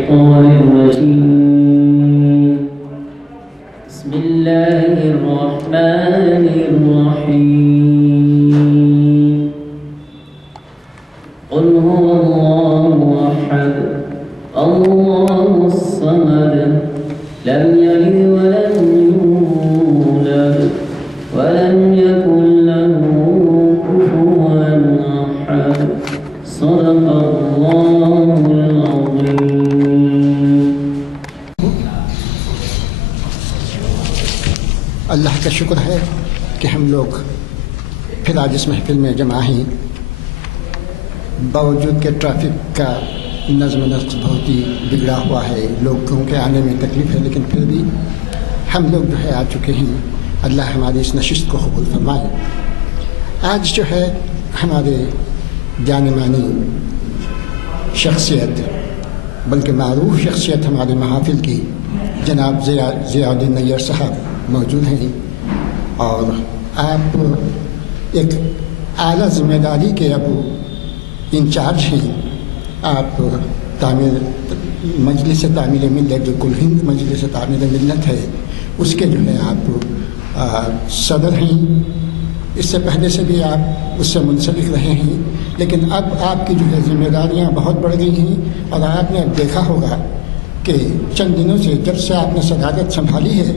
الشيطان الرجيم. بسم الله الرحمن الرحيم. قل هو الله أحد الله الصمد لم يلد ولم يولد ولم يكن له كفوا أحد. صدق الله العظيم. اللہ کا شکر ہے کہ ہم لوگ پھر آج اس محفل میں جمع ہیں، باوجود کہ ٹریفک کا نظم و نسق بہت ہی بگڑا ہوا ہے، لوگوں کے آنے میں تکلیف ہے، لیکن پھر بھی ہم لوگ جو ہے آ چکے ہیں۔ اللہ ہماری اس نشست کو قبول فرمائے۔ آج جو ہے ہمارے جانے مانی شخصیت، بلکہ معروف شخصیت ہمارے محافل کی جناب ضیاء الدین نیّر صاحب موجود ہیں، اور آپ ایک اعلیٰ ذمہ داری کے اب انچارج ہیں۔ آپ مجلس تعمیر ملت، جو کل ہند مجلس تعمیر ملت ہے، اس کے جو ہے آپ صدر ہیں۔ اس سے پہلے سے بھی آپ اس سے منسلک رہے ہیں، لیکن اب آپ کی جو ہے ذمہ داریاں بہت بڑھ گئی ہیں، اور آپ نے اب دیکھا ہوگا کہ چند دنوں سے جب سے آپ نے صدارت سنبھالی ہے،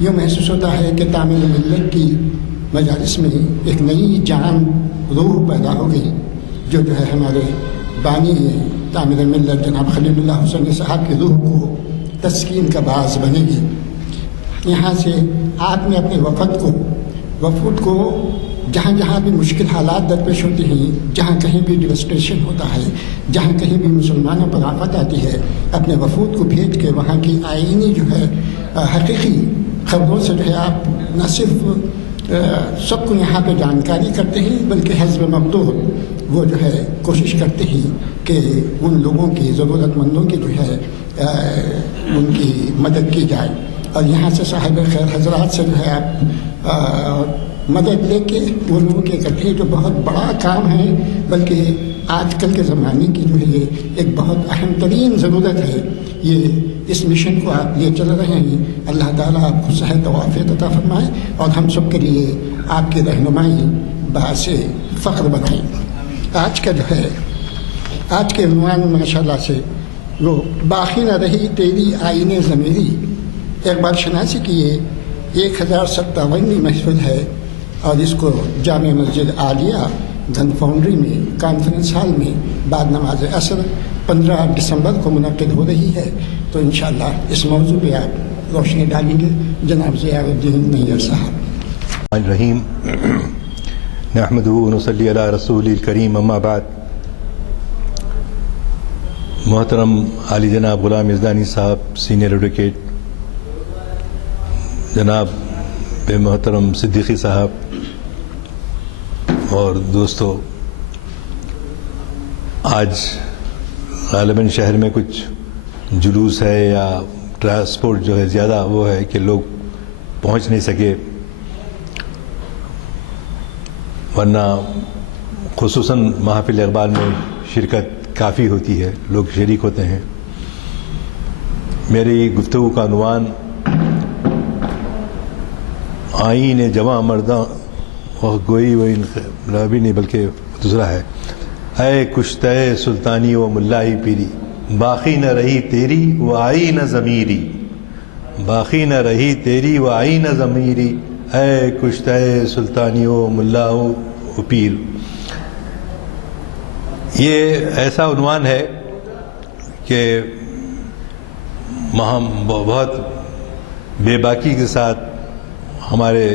یہ محسوس ہوتا ہے کہ تعمیر ملت کی مجالس میں ایک نئی جان روح پیدا ہو گئی، جو ہے ہمارے بانی تعمیر ملت جناب خلیل اللہ حسینی صاحب کی روح کو تسکین کا باعث بنے گی۔ یہاں سے آپ نے اپنے وفود کو جہاں جہاں بھی مشکل حالات درپیش ہوتے ہیں، جہاں کہیں بھی ڈیوسٹیشن ہوتا ہے، جہاں کہیں بھی مسلمانوں پر آفت آتی ہے، اپنے وفود کو بھیج کے وہاں کی آئینی جو ہے حقیقی خبروں سے جو ہے آپ نہ صرف سب کو یہاں پہ جانکاری کرتے ہیں، بلکہ حزب مقدور وہ جو ہے کوشش کرتے ہیں کہ ان لوگوں کی، ضرورت مندوں کی جو ہے ان کی مدد کی جائے، اور یہاں سے صاحب خیر حضرات سے جو ہے آپ مدد لے کے وہ لوگوں کے اکٹھے، جو بہت بڑا کام ہے، بلکہ آج کل کے زمانے کی جو ہے یہ ایک بہت اہم ترین ضرورت ہے۔ یہ اس مشن کو آپ لیے چل رہے ہیں۔ اللہ تعالیٰ آپ کو صحت و عافیت عطا فرمائے، اور ہم سب کے لیے آپ کی رہنمائی باعث فخر بنائیں۔ آج کا جو ہے آج کے عنوان ماشاءاللہ سے وہ باقی نہ رہی تیری آئین ضمیری، اقبال شناسی کی یہ 1057ویں محفل ہے، اور اس کو جامع مسجد عالیہ گن فاؤنڈری میں کانفرنس ہال میں بعد نماز عصر 15 دسمبر کو منعقد ہو رہی ہے۔ تو انشاءاللہ اس موضوع پہ آپ روشنی ڈالیں گے جناب ضیاء الدین نیّر صاحب۔ الرحیم نحمدہ ونصلی علی رسول الکریم، اما بعد۔ محترم عالی جناب غلام یزدانی صاحب سینئر ایڈوکیٹ، جناب بے محترم صدیقی صاحب، اور دوستو، آج غالباً شہر میں کچھ جلوس ہے یا ٹرانسپورٹ جو ہے زیادہ وہ ہے کہ لوگ پہنچ نہیں سکے، ورنہ خصوصاً محافل اقبال میں شرکت کافی ہوتی ہے، لوگ شریک ہوتے ہیں۔ میری گفتگو کا عنوان آئین جواں مرداں گوئی و انقلابی نہیں بلکہ دوسرا ہے، اے کشتہ سلطانی و ملائی پیری، باقی نہ رہی تیری و آئی نہ ضمیری، باقی نہ رہی تیری و آئی نہ ضمیری، اے کشتہ سلطانی و ملا و پیر۔ یہ ایسا عنوان ہے کہ بہت بے باکی کے ساتھ ہمارے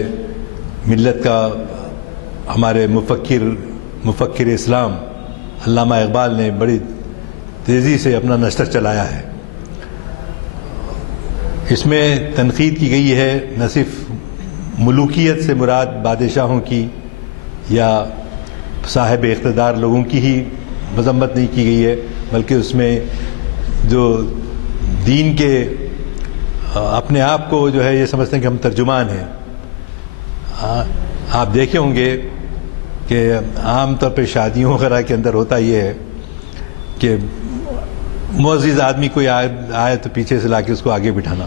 ملت کا، ہمارے مفکر اسلام علامہ اقبال نے بڑی تیزی سے اپنا نشر چلایا ہے۔ اس میں تنقید کی گئی ہے نہ صرف ملوکیت سے مراد بادشاہوں کی یا صاحب اقتدار لوگوں کی ہی مذمت نہیں کی گئی ہے، بلکہ اس میں جو دین کے اپنے آپ کو جو ہے یہ سمجھتے ہیں کہ ہم ترجمان ہیں۔ آپ دیکھے ہوں گے کہ عام طور پہ شادیوں وغیرہ کے اندر ہوتا یہ ہے کہ معزز آدمی کوئی آئے تو پیچھے سے لا کے اس کو آگے بٹھانا.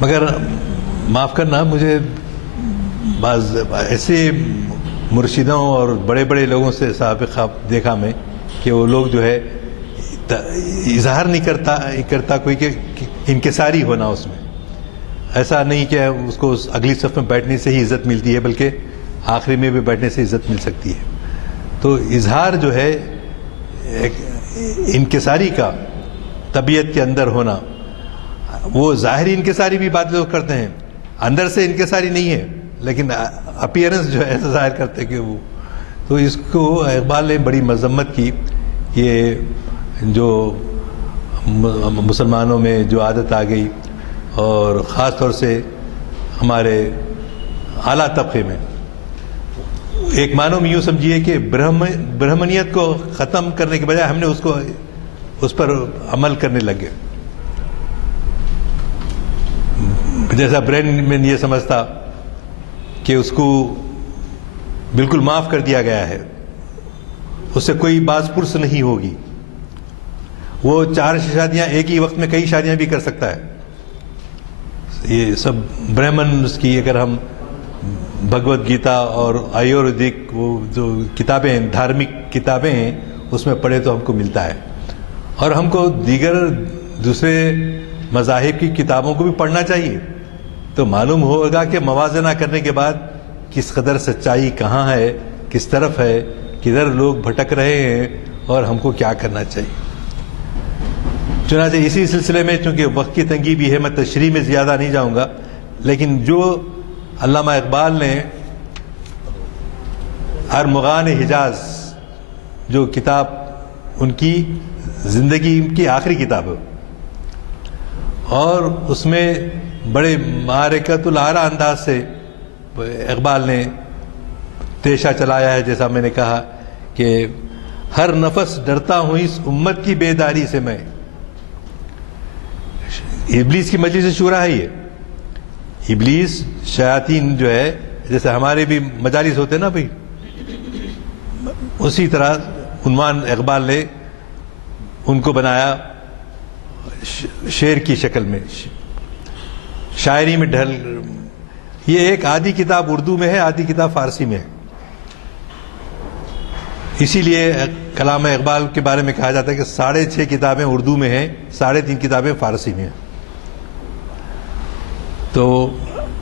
مگر معاف کرنا، مجھے بعض ایسے مرشدوں اور بڑے بڑے لوگوں سے سابقہ دیکھا میں کہ وہ لوگ جو ہے اظہار نہیں کرتا کوئی کہ انکساری ہونا اس میں. ایسا نہیں کہ اس کو اگلی صف میں بیٹھنے سے ہی عزت ملتی ہے، بلکہ آخری میں بھی بیٹھنے سے عزت مل سکتی ہے. تو اظہار جو ہے ایک انکساری کا طبیعت کے اندر ہونا، وہ ظاہری انکساری بھی بات لوگ کرتے ہیں، اندر سے انکساری نہیں ہے، لیکن اپیئرنس جو ہے ایسا ظاہر کرتے کہ وہ. تو اس کو اقبال نے بڑی مذمت کی. یہ جو مسلمانوں میں جو عادت آ گئی، اور خاص طور سے ہمارے اعلیٰ طبقے میں، ایک معنوں میں یوں سمجھیے کہ برہمنیت کو ختم کرنے کے بجائے ہم نے اس پر عمل کرنے لگے. جیسا برین میں یہ سمجھتا کہ اس کو بالکل معاف کر دیا گیا ہے، اس سے کوئی باز پرس نہیں ہوگی، وہ 4 شادیاں ایک ہی وقت میں کئی شادیاں بھی کر سکتا ہے. یہ سب برہمنس کی اگر ہم بھگوت گیتا اور آیورویدک وہ جو کتابیں ہیں، دھارمک کتابیں ہیں، اس میں پڑھے تو ہم کو ملتا ہے. اور ہم کو دوسرے مذاہب کی کتابوں کو بھی پڑھنا چاہیے، تو معلوم ہوگا کہ موازنہ کرنے کے بعد کس قدر سچائی کہاں ہے، کس طرف ہے، کدھر لوگ بھٹک رہے ہیں، اور ہم کو کیا کرنا چاہیے. چنانچہ اسی سلسلے میں، چونکہ وقت کی تنگی بھی ہے، میں تشریح میں زیادہ نہیں جاؤں گا، لیکن جو علامہ اقبال نے ارمغان حجاز جو کتاب ان کی زندگی کی آخری کتاب ہے، اور اس میں بڑے معرکۃ العرا انداز سے اقبال نے تیشہ چلایا ہے. جیسا میں نے کہا کہ ہر نفس ڈرتا ہوں اس امت کی بیداری سے میں. ابلیس کی مجلس شورا ہے یہ. ابلیس شیاطین جو ہے، جیسے ہمارے بھی مجالس ہوتے نا بھائی، اسی طرح عنوان اقبال نے ان کو بنایا شعر کی شکل میں، شاعری میں ڈھل. یہ ایک آدھی کتاب اردو میں ہے، آدھی کتاب فارسی میں ہے. اسی لیے کلام اقبال کے بارے میں کہا جاتا ہے کہ 6.5 کتابیں اردو میں ہیں، 3.5 کتابیں فارسی میں ہیں. تو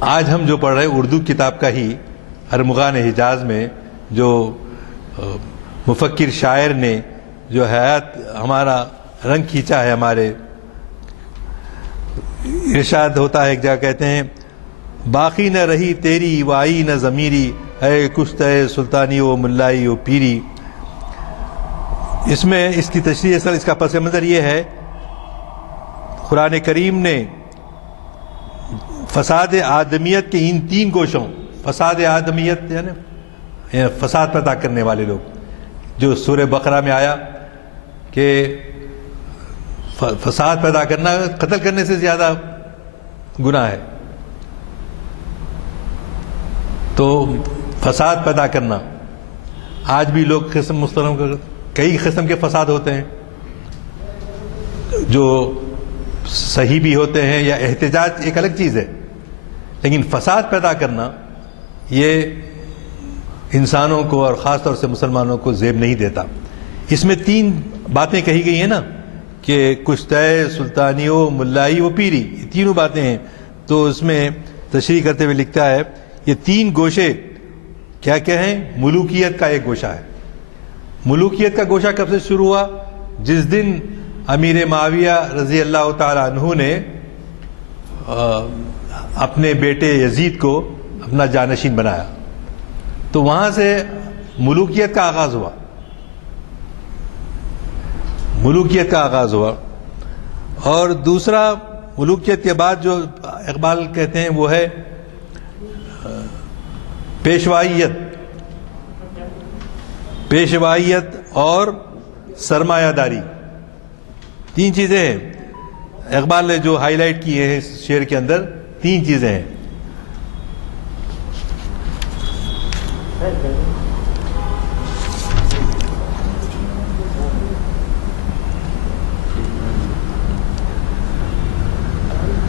آج ہم جو پڑھ رہے ہیں اردو کتاب کا ہی ارمغان حجاز میں، جو مفکر شاعر نے جو حیات ہمارا رنگ کھینچا ہے. ہمارے ارشاد ہوتا ہے ایک جگہ، کہتے ہیں باقی نہ رہی تیری وائی نہ ضمیری، اے کشتہ سلطانی و ملائی و پیری. اس میں اس کی تشریح اصل اس کا پس منظر یہ ہے، قرآن کریم نے فساد آدمیت کے ان 3 گوشوں، فساد آدمیت یعنی فساد پیدا کرنے والے لوگ، جو سورہ بقرہ میں آیا کہ فساد پیدا کرنا قتل کرنے سے زیادہ گناہ ہے. تو فساد پیدا کرنا، آج بھی لوگ کئی قسم کے فساد ہوتے ہیں، جو صحیح بھی ہوتے ہیں، یا احتجاج ایک الگ چیز ہے، لیکن فساد پیدا کرنا یہ انسانوں کو اور خاص طور سے مسلمانوں کو زیب نہیں دیتا. اس میں 3 باتیں کہی گئی ہیں نا، کہ کشتہ سلطانی و ملائی و پیری، یہ تینوں باتیں ہیں. تو اس میں تشریح کرتے ہوئے لکھتا ہے یہ 3 گوشے کیا ہیں؟ ملوکیت کا ایک گوشہ ہے. ملوکیت کا گوشہ کب سے شروع ہوا؟ جس دن امیر معاویہ رضی اللہ تعالی عنہ نے اپنے بیٹے یزید کو اپنا جانشین بنایا، تو وہاں سے ملوکیت کا آغاز ہوا. ملوکیت کا آغاز ہوا. اور دوسرا، ملوکیت کے بعد جو اقبال کہتے ہیں وہ ہے پیشوائیت. پیشوائیت اور سرمایہ داری، 3 چیزیں ہیں. اقبال نے جو ہائی لائٹ کیے ہیں اس شعر کے اندر 3 چیزیں ہیں.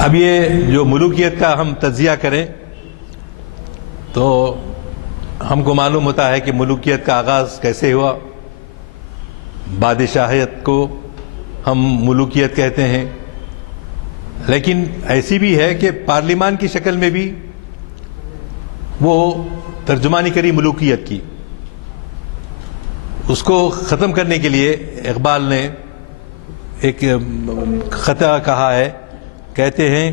اب یہ جو ملوکیت کا ہم تجزیہ کریں تو ہم کو معلوم ہوتا ہے کہ ملوکیت کا آغاز کیسے ہوا. بادشاہیت کو ہم ملوکیت کہتے ہیں، لیکن ایسی بھی ہے کہ پارلیمان کی شکل میں بھی وہ ترجمانی کری ملوکیت کی. اس کو ختم کرنے کے لیے اقبال نے ایک خطا کہا ہے. کہتے ہیں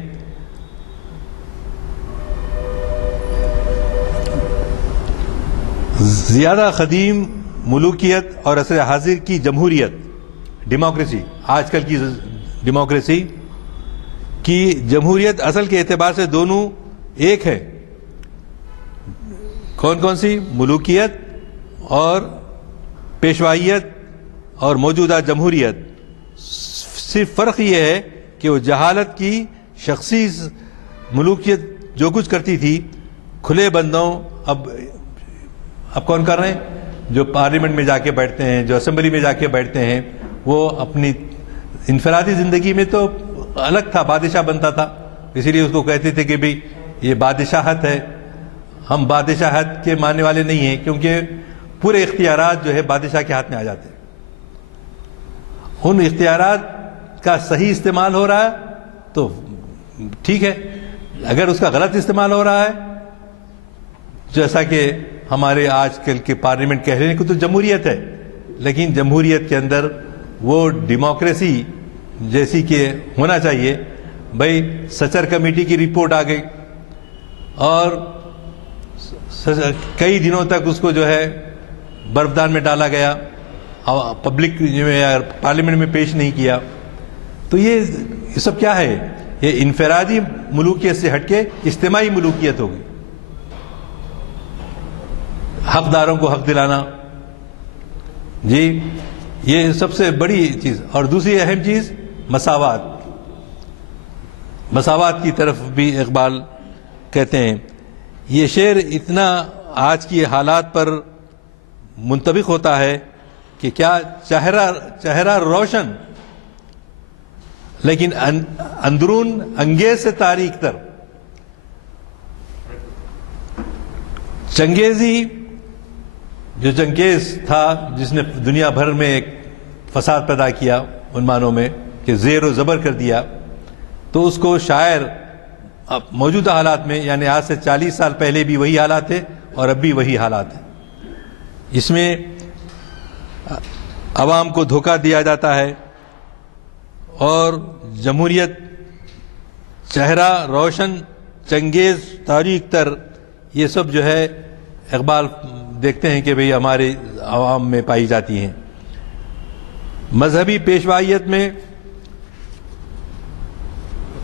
زیادہ قدیم ملوکیت اور عصر حاضر کی جمہوریت، ڈیموکریسی، آج کل کی ڈیموکریسی کی جمہوریت اصل کے اعتبار سے دونوں ایک ہے. کون کون سی؟ ملوکیت اور پیشوائیت اور موجودہ جمہوریت. صرف فرق یہ ہے کہ وہ جہالت کی شخصی ملوکیت جو کچھ کرتی تھی کھلے بندوں اب کون کر رہے ہیں؟ جو پارلیمنٹ میں جا کے بیٹھتے ہیں، جو اسمبلی میں جا کے بیٹھتے ہیں، وہ اپنی انفرادی زندگی میں تو الگ تھا، بادشاہ بنتا تھا، اسی لیے اس کو کہتے تھے کہ بھئی یہ بادشاہت ہے. ہم بادشاہت کے ماننے والے نہیں ہیں، کیونکہ پورے اختیارات جو ہے بادشاہ کے ہاتھ میں آ جاتے ہیں. ان اختیارات کا صحیح استعمال ہو رہا ہے تو ٹھیک ہے، اگر اس کا غلط استعمال ہو رہا ہے، جیسا کہ ہمارے آج کل کے پارلیمنٹ کہہ رہے ہیں کہ تو جمہوریت ہے، لیکن جمہوریت کے اندر وہ ڈیموکریسی جیسی کہ ہونا چاہیے. بھائی سچر کمیٹی کی رپورٹ آ گئی اور کئی دنوں تک اس کو جو ہے برفدان میں ڈالا گیا، پبلک پارلیمنٹ میں پیش نہیں کیا. تو یہ سب کیا ہے؟ یہ انفرادی ملوکیت سے ہٹ کے اجتماعی ملوکیت ہوگی. حقداروں کو حق دلانا، جی یہ سب سے بڑی چیز. اور دوسری اہم چیز مساوات. مساوات کی طرف بھی اقبال کہتے ہیں. یہ شعر اتنا آج کی حالات پر منطبق ہوتا ہے کہ کیا چہرہ روشن لیکن اندرون انگیز سے تاریک تر. چنگیزی جو چنگیز تھا، جس نے دنیا بھر میں ایک فساد پیدا کیا ان معنوں میں کہ زیر و زبر کر دیا، تو اس کو شاعر موجودہ حالات میں، یعنی آج سے 40 سال پہلے بھی وہی حالات تھے اور اب بھی وہی حالات ہیں. اس میں عوام کو دھوکہ دیا جاتا ہے اور جمہوریت چہرہ روشن، چنگیز، تاریک تر، یہ سب جو ہے اقبال دیکھتے ہیں کہ بھئی ہمارے عوام میں پائی جاتی ہیں. مذہبی پیشوائیت میں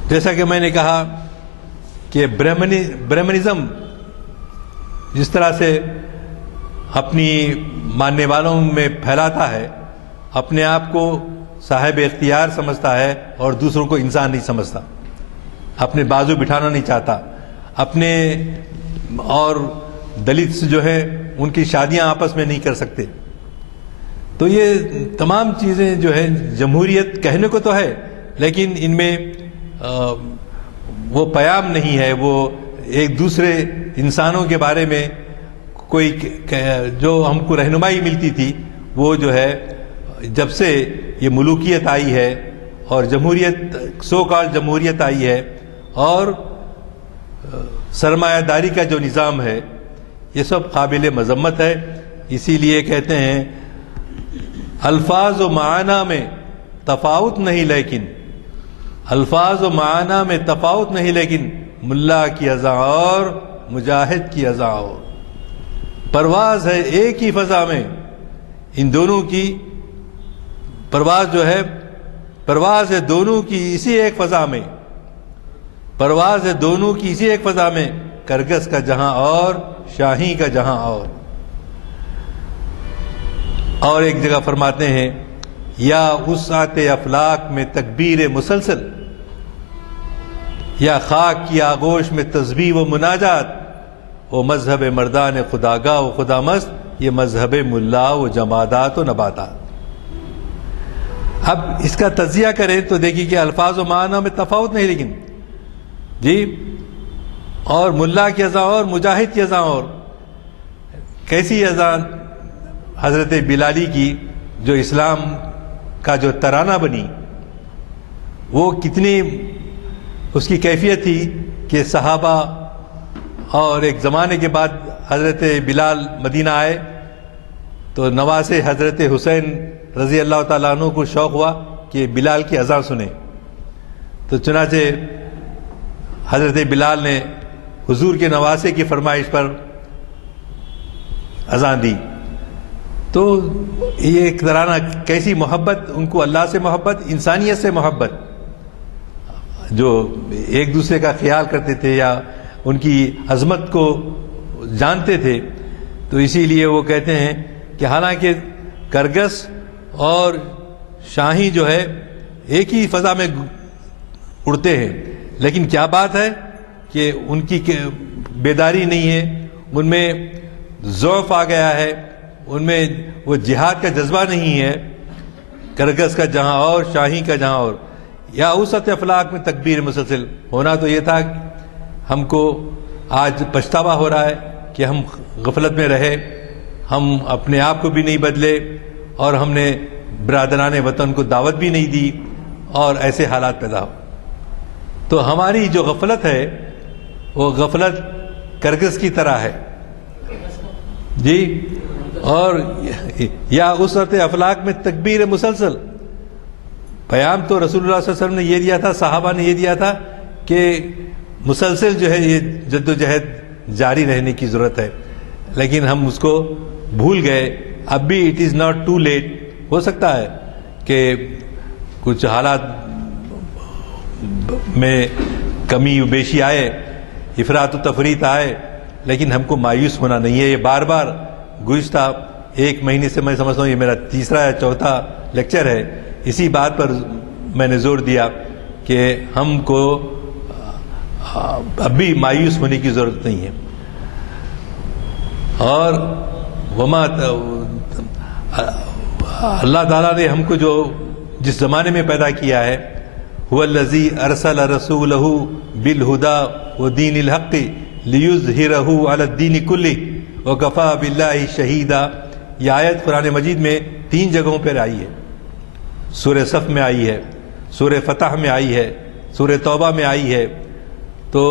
جیسا کہ میں نے کہا کہ برہمنزم جس طرح سے اپنی ماننے والوں میں پھیلاتا ہے، اپنے آپ کو صاحب اختیار سمجھتا ہے اور دوسروں کو انسان نہیں سمجھتا، اپنے بازو بٹھانا نہیں چاہتا، اپنے اور دلت جو ہے ان کی شادیاں آپس میں نہیں کر سکتے. تو یہ تمام چیزیں جو ہے جمہوریت کہنے کو تو ہے، لیکن ان میں وہ پیام نہیں ہے، وہ ایک دوسرے انسانوں کے بارے میں کوئی جو ہم کو رہنمائی ملتی تھی، وہ جو ہے جب سے یہ ملوکیت آئی ہے اور جمہوریت، سو کال جمہوریت آئی ہے اور سرمایہ داری کا جو نظام ہے، یہ سب قابل مذمت ہے. اسی لیے کہتے ہیں الفاظ و معنی میں تفاوت نہیں، لیکن الفاظ و معنی میں تفاوت نہیں، لیکن ملا کی اذاں اور مجاہد کی اذاں اور. پرواز ہے ایک ہی فضا میں، ان دونوں کی پرواز جو ہے، پرواز ہے دونوں کی اسی ایک فضا میں، پرواز ہے دونوں کی اسی ایک فضا میں، کرگس کا جہاں اور شاہی کا جہاں اور. اور ایک جگہ فرماتے ہیں یا وسعت افلاک میں تکبیر مسلسل، یا خاک کی آغوش میں تسبیح و مناجات، وہ مذہب مردان خداگاہ و خدا مست، یہ مذہب ملا و جمادات و نباتات. اب اس کا تجزیہ کریں تو دیکھیے کہ الفاظ و معنی میں تفاوت نہیں، لیکن جی، اور ملا کی اذان اور مجاہد کی اذان اور کیسی اذان حضرت بلالی کی جو اسلام کا جو ترانہ بنی، وہ کتنی اس کی کیفیت تھی کہ صحابہ اور ایک زمانے کے بعد حضرت بلال مدینہ آئے تو نواسے حضرت حسین رضی اللہ تعالیٰ عنہ کو شوق ہوا کہ بلال کی اذان سنیں، تو چنانچہ حضرت بلال نے حضور کے نواسے کی فرمائش پر اذان دی۔ تو یہ ایک ترانہ، کیسی محبت ان کو، اللہ سے محبت، انسانیت سے محبت، جو ایک دوسرے کا خیال کرتے تھے یا ان کی عظمت کو جانتے تھے۔ تو اسی لیے وہ کہتے ہیں کہ حالانکہ کرگس اور شاہی جو ہے ایک ہی فضا میں اڑتے ہیں، لیکن کیا بات ہے کہ ان کی بیداری نہیں ہے، ان میں ضعف آ گیا ہے، ان میں وہ جہاد کا جذبہ نہیں ہے، کرگس کا جہاں اور شاہی کا جہاں اور، یا اوسط افلاک میں تکبیر مسلسل ہونا۔ تو یہ تھا کہ ہم کو آج پچھتاوا ہو رہا ہے کہ ہم غفلت میں رہے، ہم اپنے آپ کو بھی نہیں بدلے، اور ہم نے برادران وطن کو دعوت بھی نہیں دی، اور ایسے حالات پیدا ہو۔ تو ہماری جو غفلت ہے وہ غفلت کرگس کی طرح ہے جی، اور یا اسرت افلاک میں تکبیر مسلسل۔ پیام تو رسول اللہ صلی اللہ علیہ وسلم نے یہ دیا تھا، صحابہ نے یہ دیا تھا کہ مسلسل جو ہے یہ جد و جہد جاری رہنے کی ضرورت ہے، لیکن ہم اس کو بھول گئے۔ اب بھی it is not too late, ہو سکتا ہے کہ کچھ حالات میں کمی و بیشی آئے، افراط و تفریط آئے، لیکن ہم کو مایوس ہونا نہیں ہے۔ یہ بار بار گزشتہ ایک مہینے سے میں سمجھتا ہوں یہ میرا تیسرا یا چوتھا لیکچر ہے، اسی بات پر میں نے زور دیا کہ ہم کو اب بھی مایوس ہونے کی ضرورت نہیں ہے۔ اور وما اللہ تعالیٰ نے ہم کو جو جس زمانے میں پیدا کیا ہے، هو الذی ارسل رسولہ بالہدی ودین الحق لیظہرہ علی الدین کلہ وکفی باللہ شہیدا۔ یہ آیت قرآن مجید میں 3 جگہوں پر آئی ہے، سورہ صف میں آئی ہے، سورہ فتح میں آئی ہے، سورہ توبہ میں آئی ہے۔ تو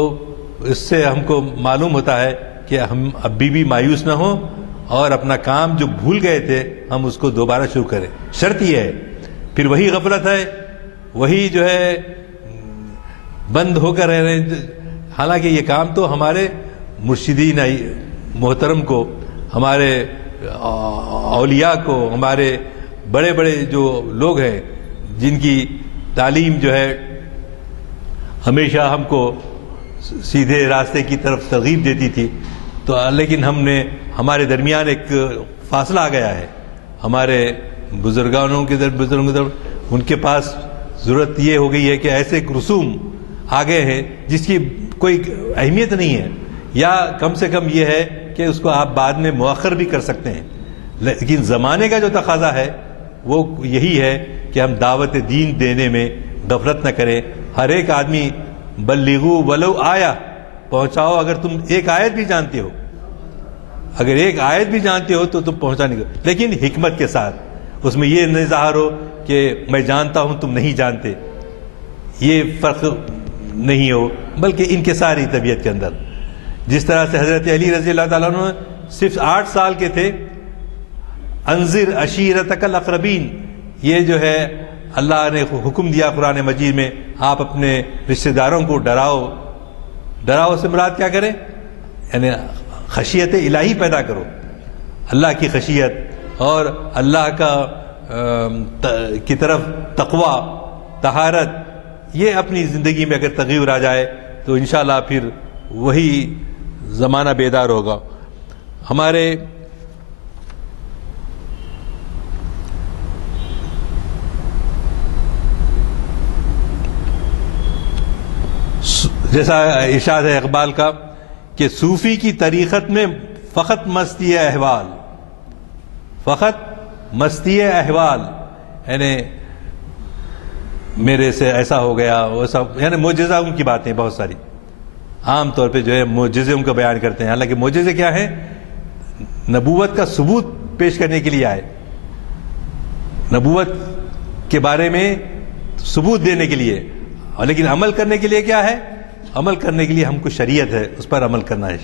اس سے ہم کو معلوم ہوتا ہے کہ ہم ابھی بھی مایوس نہ ہوں، اور اپنا کام جو بھول گئے تھے ہم اس کو دوبارہ شروع کریں۔ شرط یہ ہے، پھر وہی غفلت ہے، وہی جو ہے بند ہو کر رہ رہے ہیں۔ حالانکہ یہ کام تو ہمارے مرشدین محترم کو، ہمارے اولیاء کو، ہمارے بڑے بڑے جو لوگ ہیں جن کی تعلیم جو ہے ہمیشہ ہم کو سیدھے راستے کی طرف ترغیب دیتی تھی، تو لیکن ہم نے ہمارے درمیان ایک فاصلہ آ گیا ہے۔ ہمارے بزرگانوں کے بزرگوں ان کے پاس ضرورت یہ ہو گئی ہے کہ ایسے رسوم آ گئے ہیں جس کی کوئی اہمیت نہیں ہے، یا کم سے کم یہ ہے کہ اس کو آپ بعد میں مؤخر بھی کر سکتے ہیں، لیکن زمانے کا جو تقاضا ہے وہ یہی ہے کہ ہم دعوت دین دینے میں غفلت نہ کریں۔ ہر ایک آدمی بلغوا ولو آیا، پہنچاؤ، اگر تم ایک آیت بھی جانتے ہو، اگر ایک آیت بھی جانتے ہو تو تم پہنچانے کا، لیکن حکمت کے ساتھ، اس میں یہ نہیں ظاہر ہو کہ میں جانتا ہوں تم نہیں جانتے، یہ فرق نہیں ہو، بلکہ انکساری طبیعت کے اندر۔ جس طرح سے حضرت علی رضی اللہ تعالیٰ عنہ صرف 8 سال کے تھے، انذر عشیرتک الاقربین، یہ جو ہے اللہ نے حکم دیا قرآن مجید میں، آپ اپنے رشتہ داروں کو ڈراؤ۔ ڈراؤ سے مراد کیا کریں؟ یعنی خشیت الہی پیدا کرو، اللہ کی خشیت اور اللہ کا کی طرف تقوی، طہارت، یہ اپنی زندگی میں اگر تغیر آ جائے تو انشاءاللہ پھر وہی زمانہ بیدار ہوگا۔ ہمارے جیسا ارشاد ہے اقبال کا کہ صوفی کی طریقت میں فقط مستی احوال، فقط مستی احوال، یعنی میرے سے ایسا ہو گیا ویسا، یعنی معجزہ ان کی باتیں بہت ساری، عام طور پہ جو ہے معجزے ان کا بیان کرتے ہیں. حالانکہ معجزے کیا ہیں؟ نبوت کا ثبوت پیش کرنے کے لیے آئے, نبوت کے بارے میں ثبوت دینے کے لیے. اور لیکن عمل کرنے کے لیے کیا ہے؟ عمل کرنے کے لیے ہم کو شریعت ہے, اس پر عمل کرنا ہے.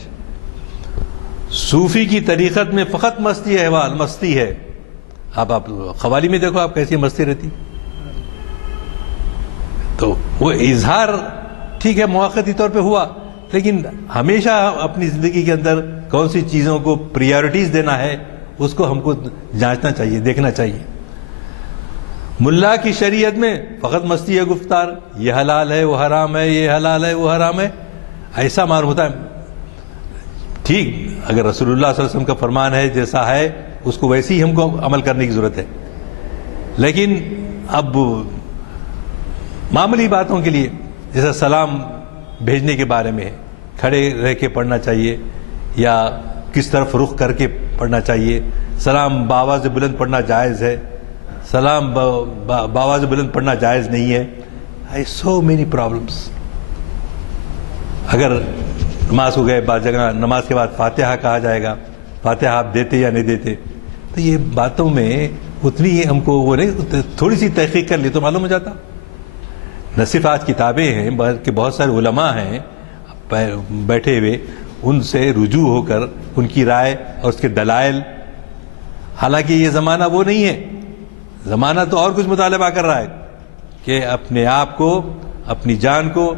صوفی کی طریقت میں فقط مستی احوال, مستی ہے. آپ قوالی میں دیکھو آپ کیسی مستی رہتی. تو وہ اظہار ٹھیک ہے موقتی طور پہ ہوا, لیکن ہمیشہ اپنی زندگی کے اندر کون سی چیزوں کو پریارٹیز دینا ہے اس کو ہم کو جانچنا چاہیے, دیکھنا چاہیے. ملا کی شریعت میں فقط مستی ہے گفتار, یہ حلال ہے وہ حرام ہے, یہ حلال ہے وہ حرام ہے, ایسا معلوم ہوتا ہے. ٹھیک, اگر رسول اللہ صلی اللہ علیہ وسلم کا فرمان ہے جیسا ہے اس کو ویسے ہی ہم کو عمل کرنے کی ضرورت ہے. لیکن اب معمولی باتوں کے لیے جیسا سلام بھیجنے کے بارے میں کھڑے رہ کے پڑھنا چاہیے یا کس طرف رخ کر کے پڑھنا چاہیے, سلام بآواز بلند پڑھنا جائز ہے, سلام بآواز بلند پڑھنا جائز نہیں ہے. So many problems. اگر نماز ہو گئے, بعض جگہ نماز کے بعد فاتحہ کہا جائے گا, فاتحہ آپ دیتے یا نہیں دیتے, تو یہ باتوں میں اتنی ہم کو وہ نہیں, تھوڑی سی تحقیق کر لی تو معلوم ہو جاتا. نہ صرف آج کتابیں ہیں بلکہ بہت سارے علماء ہیں بیٹھے ہوئے, ان سے رجوع ہو کر ان کی رائے اور اس کے دلائل. حالانکہ یہ زمانہ وہ نہیں ہے, زمانہ تو اور کچھ مطالبہ کر رہا ہے کہ اپنے آپ کو, اپنی جان کو,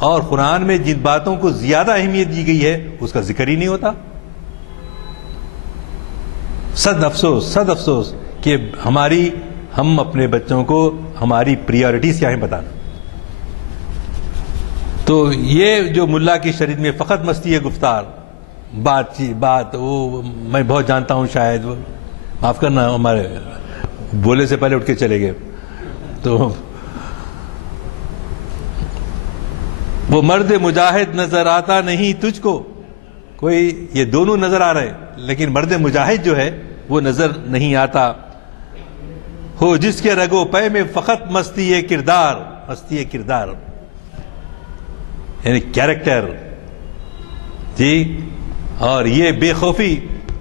اور قرآن میں جن باتوں کو زیادہ اہمیت دی گئی ہے اس کا ذکر ہی نہیں ہوتا. صد افسوس کہ ہم اپنے بچوں کو ہماری پریارٹیز کیا ہیں بتانا. تو یہ جو ملا کی شریعت میں فقط مستی ہے گفتار, بات وہ میں بہت جانتا ہوں, شاید معاف کرنا ہمارے بولے سے پہلے اٹھ کے چلے گئے. تو وہ مرد مجاہد نظر آتا نہیں تجھ کو, کوئی یہ دونوں نظر آ رہے لیکن مرد مجاہد جو ہے وہ نظر نہیں آتا. ہو جس کے رگو پے میں فقط مستی ہے کردار, مستی ہے کردار یعنی کیریکٹر جی. اور یہ بے خوفی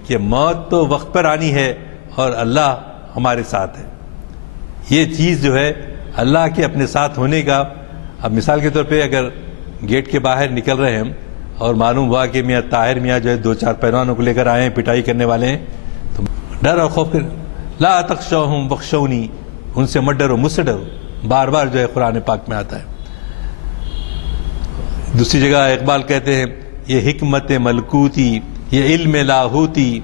کہ موت تو وقت پر آنی ہے اور اللہ ہمارے ساتھ ہے. یہ چیز جو ہے اللہ کے اپنے ساتھ ہونے کا. اب مثال کے طور پہ اگر گیٹ کے باہر نکل رہے ہیں ہم اور معلوم ہوا کہ میاں طاہر میاں جو ہے 2-4 پہلوانوں کو لے کر آئے ہیں, پٹائی کرنے والے ہیں, تو ڈر اور خوف کر لا تخشوہم بخشونی, ان سے مت ڈرو مجھ سے ڈرو, بار بار جو ہے قرآن پاک میں آتا ہے. دوسری جگہ اقبال کہتے ہیں یہ حکمت ملکوتی, یہ علم لاہوتی,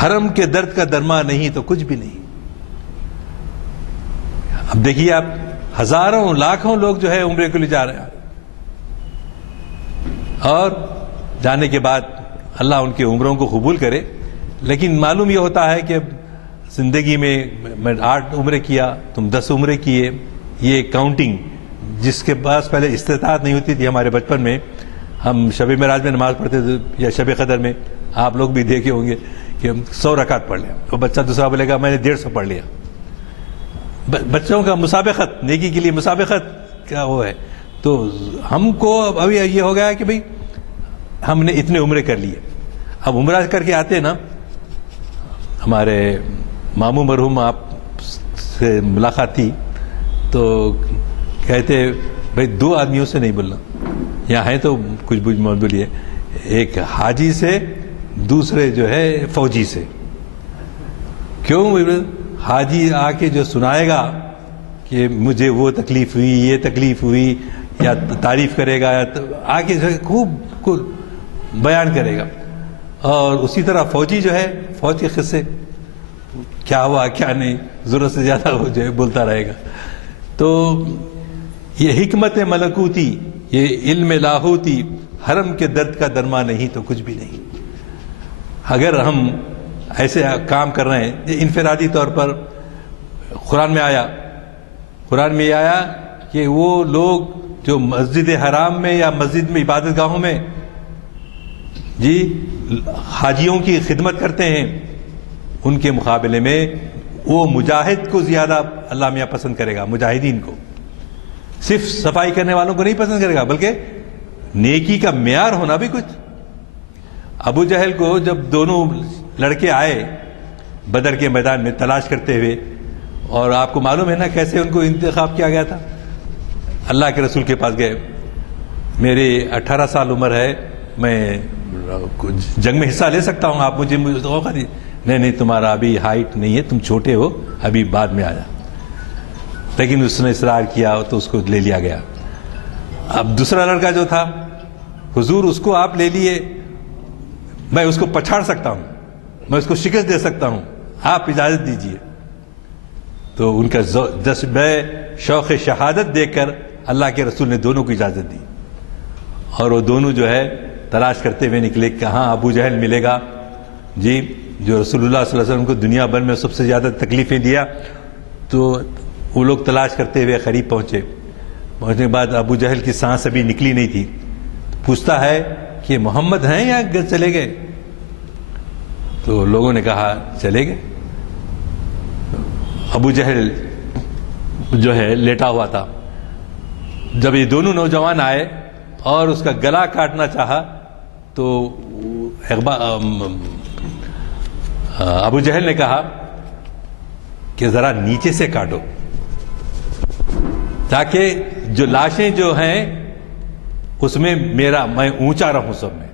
حرم کے درد کا درما نہیں تو کچھ بھی نہیں. اب دیکھیے آپ, ہزاروں لاکھوں لوگ جو ہے عمرے کے لیے جا رہے ہیں, اور جانے کے بعد اللہ ان کے عمروں کو قبول کرے. لیکن معلوم یہ ہوتا ہے کہ زندگی میں 8 عمرے کیا, تم 10 عمرے کیے, یہ کاؤنٹنگ جس کے پاس پہلے استطاعت نہیں ہوتی تھی. ہمارے بچپن میں ہم شب معراج میں نماز پڑھتے تھے یا شب قدر میں, آپ لوگ بھی دیکھے ہوں گے کہ ہم 100 رکعت پڑھ لیں, تو بچہ دوسرا بولے گا میں نے 150 پڑھ لیا. بچوں کا مسابقت, نیکی کے لیے مسابقت کا وہ ہے. تو ہم کو ابھی یہ ہو گیا کہ بھئی ہم نے اتنے عمرے کر لیے. اب عمرہ کر کے آتے نا, ہمارے ماموں مرحوم آپ سے ملاقات تھی تو کہتے بھئی 2 آدمیوں سے نہیں بولنا, یہاں ہیں تو کچھ بوجھ مت بولیے, ایک حاجی سے, دوسرے جو ہے فوجی سے. کیوں؟ حاجی آ کے جو سنائے گا کہ مجھے وہ تکلیف ہوئی, یہ تکلیف ہوئی, یا تعریف کرے گا, یا آ کے جو ہے خوب بیان کرے گا. اور اسی طرح فوجی جو ہے فوج کے قصے, کیا ہوا کیا نہیں, ضرورت سے زیادہ وہ جو ہے بولتا رہے گا. تو یہ حکمت ملکوتی, یہ علم لاہوتی, حرم کے درد کا درما نہیں تو کچھ بھی نہیں. اگر ہم ایسے کام کر رہے ہیں, یہ انفرادی طور پر قرآن میں آیا کہ وہ لوگ جو مسجد حرام میں یا مسجد میں عبادت گاہوں میں جی حاجیوں کی خدمت کرتے ہیں, ان کے مقابلے میں وہ مجاہد کو زیادہ اللہ میاں پسند کرے گا. مجاہدین کو, صرف صفائی کرنے والوں کو نہیں پسند کرے گا, بلکہ نیکی کا معیار ہونا بھی کچھ. ابو جہل کو جب دونوں لڑکے آئے بدر کے میدان میں تلاش کرتے ہوئے، اور آپ کو معلوم ہے نا کیسے ان کو انتخاب کیا گیا تھا. اللہ کے رسول کے پاس گئے، میری 18 سال عمر ہے، میں جنگ میں حصہ لے سکتا ہوں، آپ مجھے موقع دیجیے. نہیں تمہارا ابھی ہائٹ نہیں ہے، تم چھوٹے ہو، ابھی بعد میں آ جا. لیکن اس نے اصرار کیا تو اس کو لے لیا گیا. اب دوسرا لڑکا جو تھا، حضور اس کو آپ لے لیے، میں اس کو پچھاڑ سکتا ہوں، میں اس کو شکست دے سکتا ہوں، آپ اجازت دیجیے. تو ان کا جذبہ شوق شہادت دیکھ کر اللہ کے رسول نے دونوں کو اجازت دی، اور وہ دونوں جو ہے تلاش کرتے ہوئے نکلے. کہاں ابو جہل ملے گا جی، جو رسول اللہ صلی اللہ علیہ وسلم کو دنیا بھر میں سب سے زیادہ تکلیفیں دیا. تو وہ لوگ تلاش کرتے ہوئے قریب پہنچے. پہنچنے کے بعد ابو جہل کی سانس ابھی نکلی نہیں تھی. پوچھتا ہے کہ محمد ہیں یا چلے گئے؟ تو لوگوں نے کہا چلے گئے. ابو جہل جو ہے لیٹا ہوا تھا. جب یہ دونوں نوجوان آئے اور اس کا گلا کاٹنا چاہا تو ابو جہل نے کہا کہ ذرا نیچے سے کاٹو تاکہ جو لاشیں جو ہیں اس میں میں اونچا رہوں، سب میں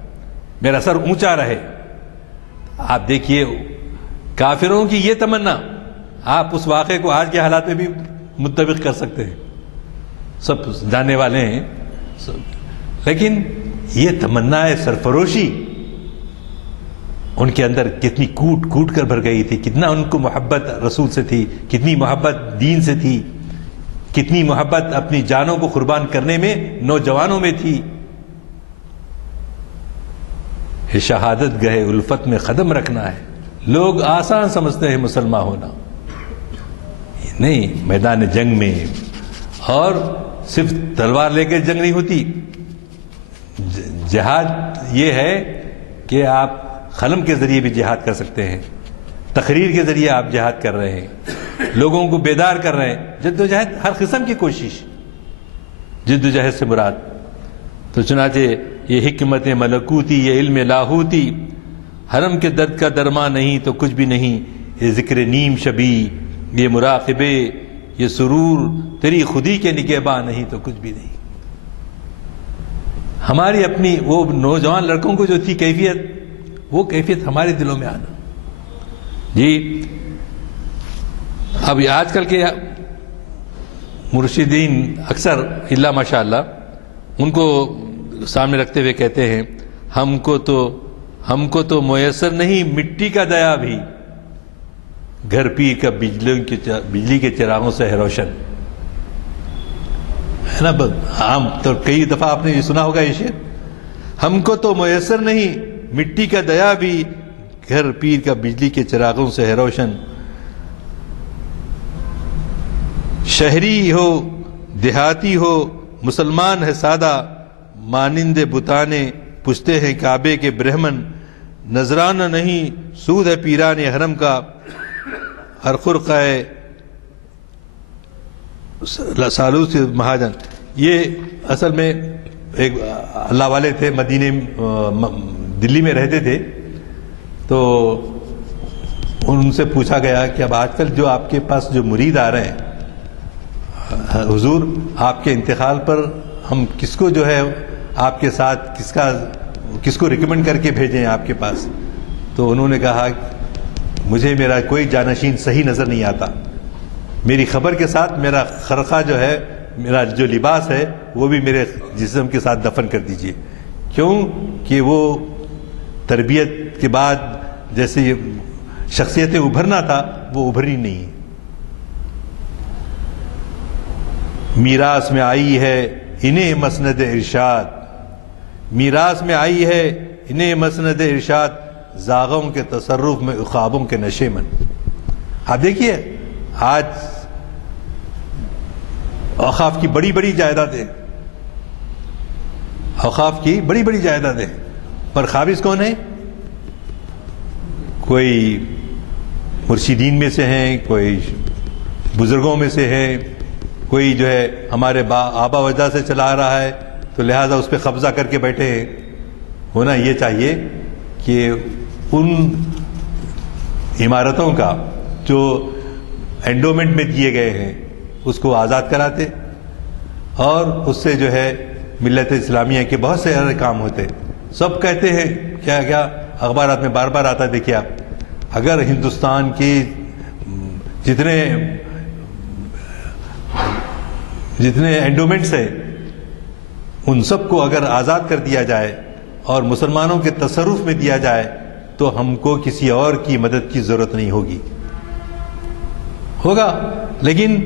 میرا سر اونچا رہے. آپ دیکھیے کافروں کی یہ تمنا، آپ اس واقعے کو آج کے حالات میں بھی مطابق کر سکتے ہیں، سب جاننے والے ہیں. لیکن یہ تمنا سرفروشی ان کے اندر کتنی کوٹ کوٹ کر بھر گئی تھی، کتنا ان کو محبت رسول سے تھی، کتنی محبت دین سے تھی، کتنی محبت اپنی جانوں کو قربان کرنے میں نوجوانوں میں تھی. شہادت گہے الفت میں قدم رکھنا ہے. لوگ آسان سمجھتے ہیں مسلمان ہونا، نہیں، میدان جنگ میں. اور صرف تلوار لے کے جنگ نہیں ہوتی. جہاد یہ ہے کہ آپ قلم کے ذریعے بھی جہاد کر سکتے ہیں، تقریر کے ذریعے آپ جہاد کر رہے ہیں، لوگوں کو بیدار کر رہے ہیں. جدوجہد ہر قسم کی کوشش، جدوجہد سے مراد. تو چنانچہ یہ حکمت ملکوتی، یہ علم لاہوتی، حرم کے درد کا درمان نہیں تو کچھ بھی نہیں. یہ ذکر نیم شبی، یہ مراقبے، یہ سرور تیری خودی کے نگہباں نہیں تو کچھ بھی نہیں. ہماری اپنی وہ نوجوان لڑکوں کو جو تھی کیفیت، وہ کیفیت ہمارے دلوں میں آنا. جی اب آج کل کے مرشدین اکثر اللہ ماشاء اللہ ان کو سامنے رکھتے ہوئے کہتے ہیں ہم کو تو میسر نہیں مٹی کا دیا بھی، گھر پیر کا بجلی کے چراغوں سے ہے روشن. ہے نا عام طور کئی دفعہ آپ نے یہ سنا ہوگا یہ شعر. ہم کو تو میسر نہیں مٹی کا دیا بھی، گھر پیر کا بجلی کے چراغوں سے ہے روشن. شہری ہو دیہاتی ہو مسلمان ہے سادہ، مانند بتانے پوچھتے ہیں کعبے کے برہمن. نذرانہ نہیں سود ہے پیران حرم کا، ہر خرقہ سالوس مہاجن. یہ اصل میں ایک اللہ والے تھے، مدینے دلی میں رہتے تھے. تو ان سے پوچھا گیا کہ اب آج کل جو آپ کے پاس جو مرید آ رہے ہیں، حضور آپ کے انتقال پر ہم کس کو جو ہے آپ کے ساتھ کس کو ریکمینڈ کر کے بھیجیں آپ کے پاس؟ تو انہوں نے کہا مجھے میرا کوئی جانشین صحیح نظر نہیں آتا، میری خبر کے ساتھ میرا خرقہ جو ہے، میرا جو لباس ہے وہ بھی میرے جسم کے ساتھ دفن کر دیجئے. کیوں کہ وہ تربیت کے بعد جیسے شخصیتیں ابھرنا تھا وہ ابھری نہیں. میراث میں آئی ہے انہیں مسند ارشاد، میراث میں آئی ہے انہیں مسند ارشاد، زاغوں کے تصرف میں خوابوں کے نشے من. آپ دیکھیے آج اوقاف کی بڑی بڑی جائیدادیں، اوقاف کی بڑی بڑی جائیدادیں، پر قابض کون ہے؟ کوئی مرشدین میں سے ہیں، کوئی بزرگوں میں سے ہیں، کوئی جو ہے ہمارے آبا وجداد سے چلا آ رہا ہے، تو لہٰذا اس پہ قبضہ کر کے بیٹھے ہیں. ہونا یہ چاہیے کہ ان عمارتوں کا جو اینڈومنٹ میں دیے گئے ہیں اس کو آزاد کراتے اور اس سے جو ہے ملت اسلامیہ کے بہت سے سارے کام ہوتے. سب کہتے ہیں کیا کیا اخبارات میں بار بار آتا ہے. دیکھیے آپ, اگر ہندوستان کی جتنے اینڈومنٹس ہیں ان سب کو اگر آزاد کر دیا جائے اور مسلمانوں کے تصرف میں دیا جائے تو ہم کو کسی اور کی مدد کی ضرورت نہیں ہوگا. لیکن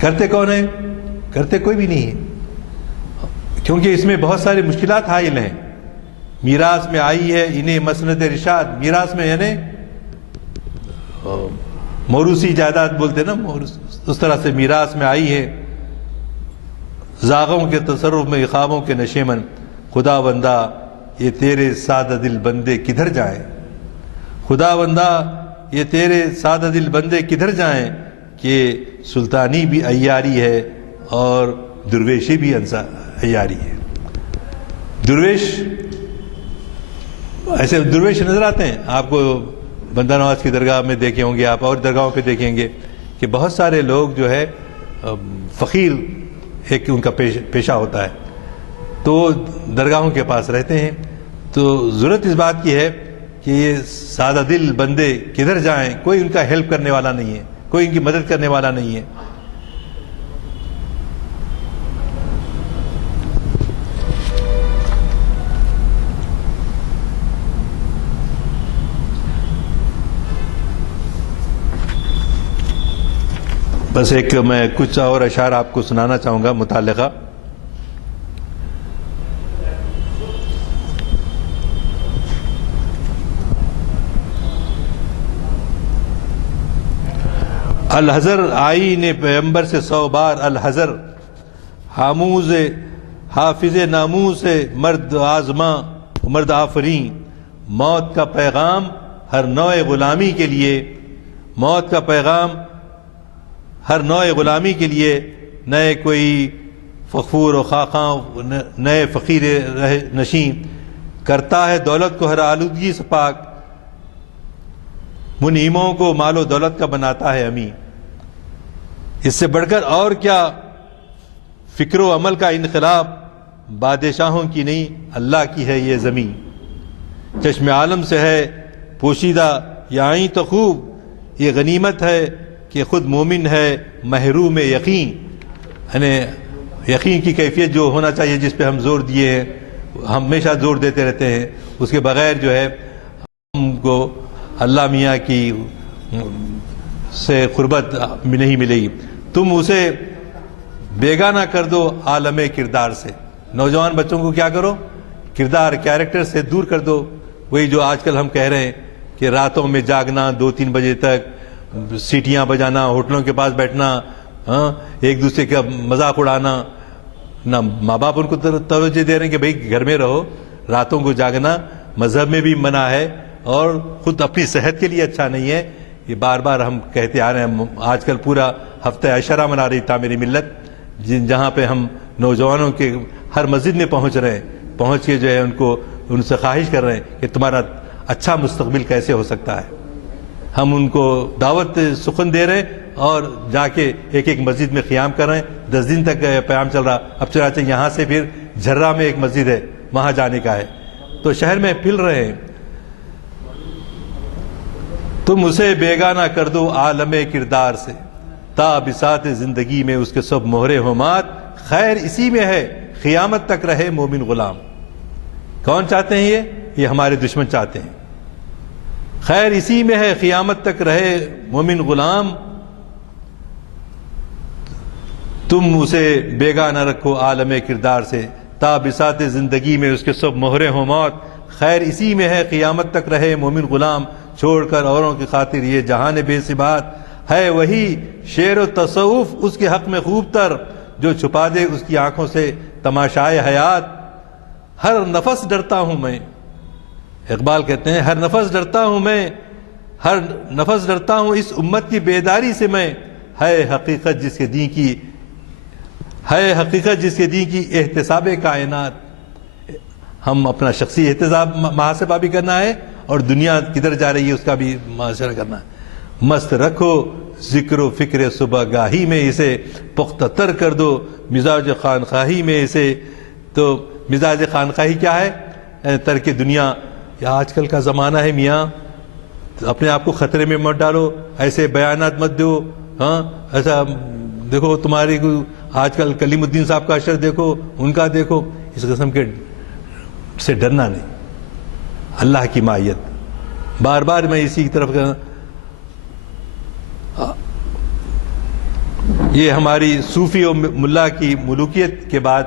کرتے کون ہیں؟ کرتے کوئی بھی نہیں ہے, کیونکہ اس میں بہت ساری مشکلات حائل ہیں. میراث میں آئی ہے انہیں مسند رشاد, میراث میں یعنی موروثی جائیداد بولتے نا, اس طرح سے میراث میں آئی ہے. زاغوں کے تصرف میں خوابوں کے نشیمن, خدا بندہ یہ تیرے سادہ دل بندے کدھر جائیں. خدا بندہ یہ تیرے سادہ دل بندے کدھر جائیں کہ سلطانی بھی عیاری ہے اور درویشی بھی عیاری ہے. درویش ایسے درویش نظر آتے ہیں آپ کو بندہ نواز کی درگاہ میں دیکھے ہوں گے آپ, اور درگاہوں پہ دیکھیں گے کہ بہت سارے لوگ جو ہے فقیر ایک ان کا پیشہ ہوتا ہے تو درگاہوں کے پاس رہتے ہیں. تو ضرورت اس بات کی ہے کہ یہ سادہ دل بندے کدھر جائیں, کوئی ان کا ہیلپ کرنے والا نہیں ہے, کوئی ان کی مدد کرنے والا نہیں ہے. بس ایک میں کچھ اور اشعار آپ کو سنانا چاہوں گا متعلقہ. الحذر آئین پیغمبر سے 100 بار الحذر, حاموز حافظ ناموس مرد آزماں مرد آفریں. موت کا پیغام ہر نوع غلامی کے لیے, موت کا پیغام ہر نوع غلامی کے لیے. نئے کوئی فخور و خاقاں نئے فقیر نشین, کرتا ہے دولت کو ہر آلودگی سے پاک. منعموں کو مال و دولت کا بناتا ہے امی. اس سے بڑھ کر اور کیا فکر و عمل کا انقلاب, بادشاہوں کی نہیں اللہ کی ہے یہ زمین. چشم عالم سے ہے پوشیدہ یہ آئیں تو خوب, یہ غنیمت ہے کہ خود مومن ہے محروم یقین. یعنی یقین کی کیفیت جو ہونا چاہیے جس پہ ہم زور دیے ہیں, ہم ہمیشہ زور دیتے رہتے ہیں, اس کے بغیر جو ہے ہم کو اللہ میاں کی سے قربت نہیں ملے گی. تم اسے بیگانہ کر دو عالم کردار سے. نوجوان بچوں کو کیا کرو, کردار کیریکٹر سے دور کر دو. وہی جو آج کل ہم کہہ رہے ہیں کہ راتوں میں جاگنا 2-3 بجے تک, سیٹیاں بجانا, ہوٹلوں کے پاس بیٹھنا, ایک دوسرے کا مذاق اڑانا. نہ ماں باپ ان کو توجہ دے رہے ہیں کہ بھئی گھر میں رہو. راتوں کو جاگنا مذہب میں بھی منع ہے اور خود اپنی صحت کے لیے اچھا نہیں ہے. یہ بار بار ہم کہتے آ رہے ہیں. آج کل پورا ہفتہ عشرہ منا رہی تعمیری ملت, جہاں پہ ہم نوجوانوں کے ہر مسجد میں پہنچ رہے ہیں, پہنچ کے جو ہے ان سے خواہش کر رہے ہیں کہ تمہارا اچھا مستقبل کیسے ہو سکتا ہے. ہم ان کو دعوت سخن دے رہے ہیں اور جا کے ایک مسجد میں قیام کر رہے ہیں. 10 دن تک قیام چل رہا. اب چنانچہ یہاں سے پھر جھرہ میں ایک مسجد ہے, وہاں جانے کا ہے. تو شہر میں پھل رہے ہیں. تم اسے بیگانہ کر دو عالم کردار سے, تا بساط زندگی میں اس کے سب مہرے ہمات. خیر اسی میں ہے قیامت تک رہے مومن غلام. کون چاہتے ہیں یہ ہمارے دشمن چاہتے ہیں. خیر اسی میں ہے قیامت تک رہے مومن غلام. تم اسے بیگانہ رکھو عالم کردار سے, تا بساط زندگی میں اس کے سب مہرے ہوں موت. خیر اسی میں ہے قیامت تک رہے مومن غلام. چھوڑ کر اوروں کی خاطر یہ جہان بے ثبات. ہے وہی شعر و تصوف اس کے حق میں خوب تر, جو چھپا دے اس کی آنکھوں سے تماشائے حیات. ہر نفس ڈرتا ہوں میں, اقبال کہتے ہیں ہر نفس ڈرتا ہوں میں, ہر نفس ڈرتا ہوں اس امت کی بیداری سے میں. ہے حقیقت جس کے دین کی ہے حقیقت جس کے دین کی احتساب کائنات. ہم اپنا شخصی احتساب محاسبہ بھی کرنا ہے اور دنیا کدھر جا رہی ہے اس کا بھی محاسبہ کرنا ہے. مست رکھو ذکر و فکر صبح گاہی میں اسے، پختہ تر کر دو مزاج خانخواہی میں اسے. تو مزاج خانخواہی کیا ہے؟ ترک دنیا. یہ آج کل کا زمانہ ہے میاں، اپنے آپ کو خطرے میں مت ڈالو، ایسے بیانات مت دو. ہاں ایسا دیکھو تمہاری آج کل کلیم الدین صاحب کا اشر دیکھو، ان کا دیکھو. اس قسم کے سے ڈرنا نہیں. اللہ کی معیت بار بار میں اسی کی طرف یہ ہماری صوفی و ملا کی ملوکیت کے بعد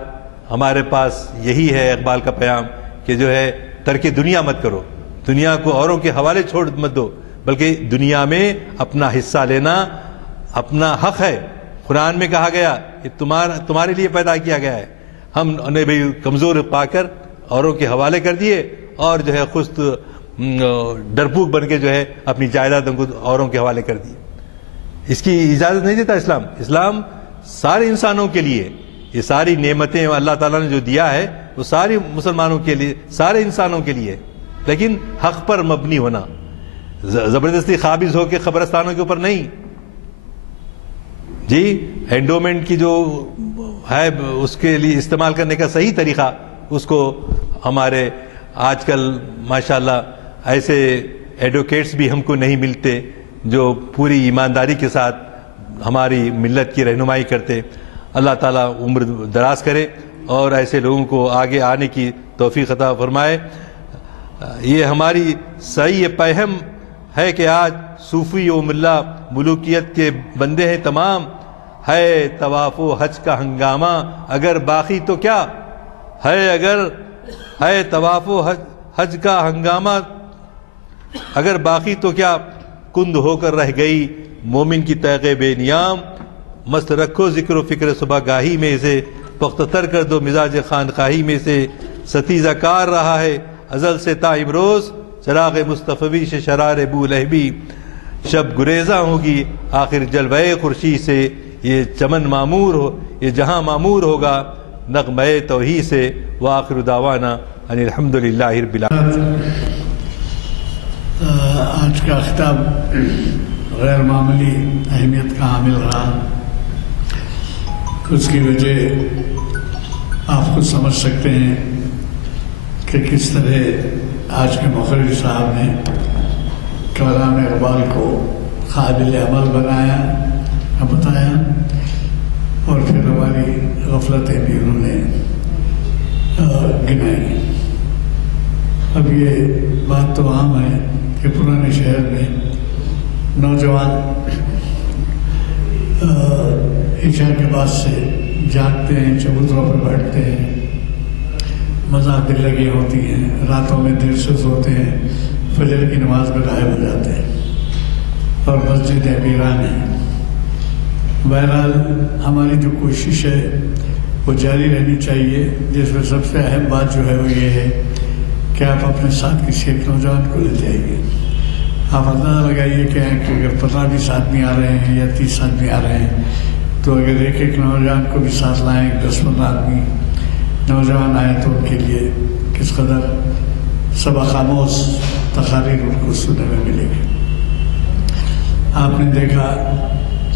ہمارے پاس یہی ہے اقبال کا پیام کہ جو ہے ترک دنیا مت کرو، دنیا کو اوروں کے حوالے چھوڑ مت دو، بلکہ دنیا میں اپنا حصہ لینا اپنا حق ہے. قرآن میں کہا گیا کہ تمہارے لیے پیدا کیا گیا ہے. ہم نے بھی کمزور پا کر اوروں کے حوالے کر دیے اور جو ہے خود ڈرپوک بن کے جو ہے اپنی جائیدادوں کو اوروں کے حوالے کر دی. اس کی اجازت نہیں دیتا اسلام. اسلام سارے انسانوں کے لیے، یہ ساری نعمتیں اللہ تعالیٰ نے جو دیا ہے وہ ساری مسلمانوں کے لیے، سارے انسانوں کے لیے، لیکن حق پر مبنی ہونا، زبردستی قابض ہو کے قبرستانوں کے اوپر نہیں. جی اینڈومنٹ کی جو ہے اس کے لیے استعمال کرنے کا صحیح طریقہ، اس کو ہمارے آج کل ماشاءاللہ ایسے ایڈوکیٹس بھی ہم کو نہیں ملتے جو پوری ایمانداری کے ساتھ ہماری ملت کی رہنمائی کرتے. اللہ تعالیٰ عمر دراز کرے اور ایسے لوگوں کو آگے آنے کی توفیق عطا فرمائے. یہ ہماری صحیح پہم ہے کہ آج صوفی و ملا ملوکیت کے بندے ہیں تمام. ہے طواف و حج کا ہنگامہ اگر باقی تو کیا ہے، اگر ہے طواف و حج کا ہنگامہ اگر باقی تو کیا، کند ہو کر رہ گئی مومن کی تیغ بے نیام. مست رکھو ذکر و فکر صبح گاہی میں اسے، پختہ تر کر دو مزاج خانخواہی میں سے. ستیزہ کار رہا ہے ازل سے تا امروز، چراغ مصطفی سے شرار بو لہبی. شب گریزاں ہوگی آخر جلوہ خورشید سے، یہ چمن معمور ہو، یہ جہاں معمور ہوگا نغمہ توحید سے. وآخر دعوانا ان الحمدللہ رب العالمین. آج کا خطاب غیر معمولی اہمیت کا حامل رہا. اس کی وجہ آپ خود سمجھ سکتے ہیں کہ کس طرح آج کے مقرر صاحب نے کلام اقبال کو قابل عمل بتایا اور پھر ہماری غفلتیں بھی انہوں نے گنائی. اب یہ بات تو عام ہے کہ پرانے شہر میں نوجوان عشاء کے بعد سے جاگتے ہیں، چبوتروں پر بیٹھتے ہیں، مذاکریں لگی ہوتی ہیں، راتوں میں دیر سے سوتے ہیں، فجر کی نماز میں غائب ہو جاتے ہیں اور مسجدیں ویران ہیں. بہرحال ہماری جو کوشش ہے وہ جاری رہنی چاہیے، جس میں سب سے اہم بات جو ہے وہ یہ ہے کہ آپ اپنے ساتھ کسی ایک نوجوان کو لے جائیے. آپ اندازہ لگائیے کہ اگر 15-20 آدمی آ رہے ہیں یا 30 آدمی آ رہے ہیں تو اگر ایک نوجوان کو بھی ساتھ لائیں، 10-15 آدمی نوجوان آئے تو ان کے لیے کس قدر سبق آموز تقاریر ان کو سننے میں ملے گی. آپ نے دیکھا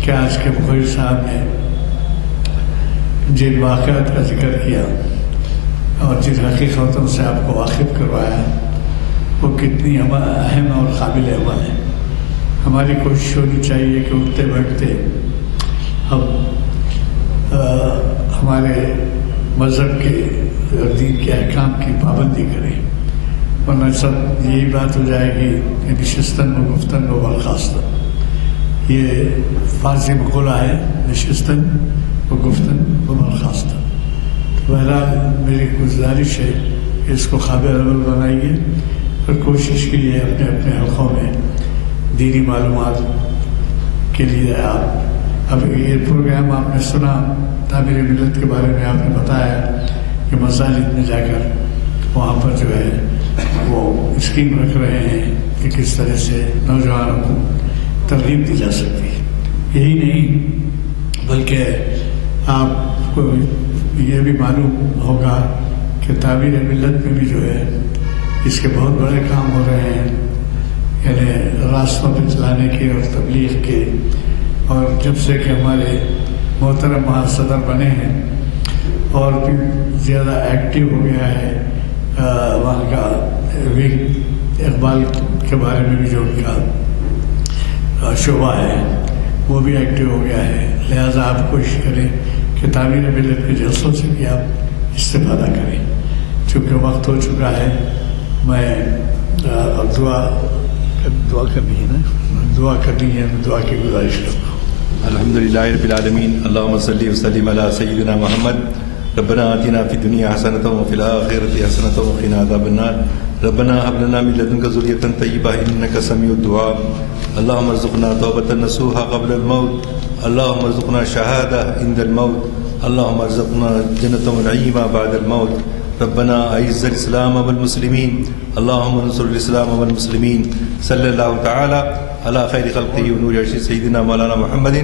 کہ آج کے مقرر صاحب نے جن واقعات کا ذکر کیا اور جن حقیقتوں سے آپ کو واقف کروایا وہ کتنی اہم اور قابل عمل ہے. ہماری کوشش ہونی چاہیے کہ اٹھتے بیٹھتے ہم ہمارے مذہب کے اور دین کے احکام کی پابندی کریں، ورنہ سب یہی بات ہو جائے گی کہ نشستن و گفتن و برخاستن. یہ فارسی مقولہ ہے، نشستن و گفتن و برخاستن. بہرحال میری گزارش ہے کہ اس کو قابل عمل بنائیے اور کوشش کیجیے اپنے اپنے حلقوں میں دینی معلومات کے لیے. آپ اب یہ پروگرام آپ نے سنا، تعمیر ملت کے بارے میں آپ نے بتایا کہ مساجد میں جا کر وہاں پر جو ہے وہ اسکیم رکھ رہے ہیں کہ کس طرح سے نوجوانوں کو ترغیب دی جا سکتی ہے. یہی نہیں بلکہ آپ کو یہ بھی معلوم ہوگا کہ تعمیر ملت میں بھی جو ہے اس کے بہت بڑے کام ہو رہے ہیں، یعنی راستوں پہ چلانے کے اور تبلیغ کے، اور جب سے کہ ہمارے محترم مہا صدر بنے ہیں اور بھی زیادہ ایکٹیو ہو گیا ہے، وہاں کا ونگ اقبال کے بارے میں بھی جو ان کا شعبہ ہے وہ بھی ایکٹیو ہو گیا ہے، لہٰذا آپ کوشش کریں کہ تعمیر ملت کے جلسوں سے بھی آپ استفادہ کریں۔ چونکہ وقت ہو چکا ہے، میں دعا کرنی ہے نا، دعا کرنی ہے، میں دعا کی گزارش کرتا ہوں۔ الحمدللہ رب العالمین، اللہم صلی وسلم علی سیدنا محمد، ربنا آتنا فی الدنیا حسنۃ وفی الآخرۃ حسنۃ وقنا عذاب النار، ربنا هب لنا من لدنک ذریۃ طیبہ انک سمیع الدعاء، اللہم ارزقنا توبۃ نصوحا قبل الموت، اللہم ارزقنا شہادہ عند الموت، اللہم ارزقنا جنۃ نعیمہ بعد الموت، ربنا اعز الاسلام والمسلمین، اللہم انصر الاسلام والمسلمین، صلی اللہ تعالی علی خیر خلقہ ونور عرش سیدنا مولانا محمد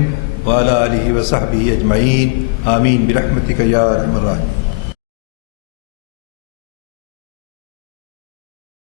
وعلی آلہ وصحبہ اجمعین، آمین برحمتک یا ارحم الراحمین۔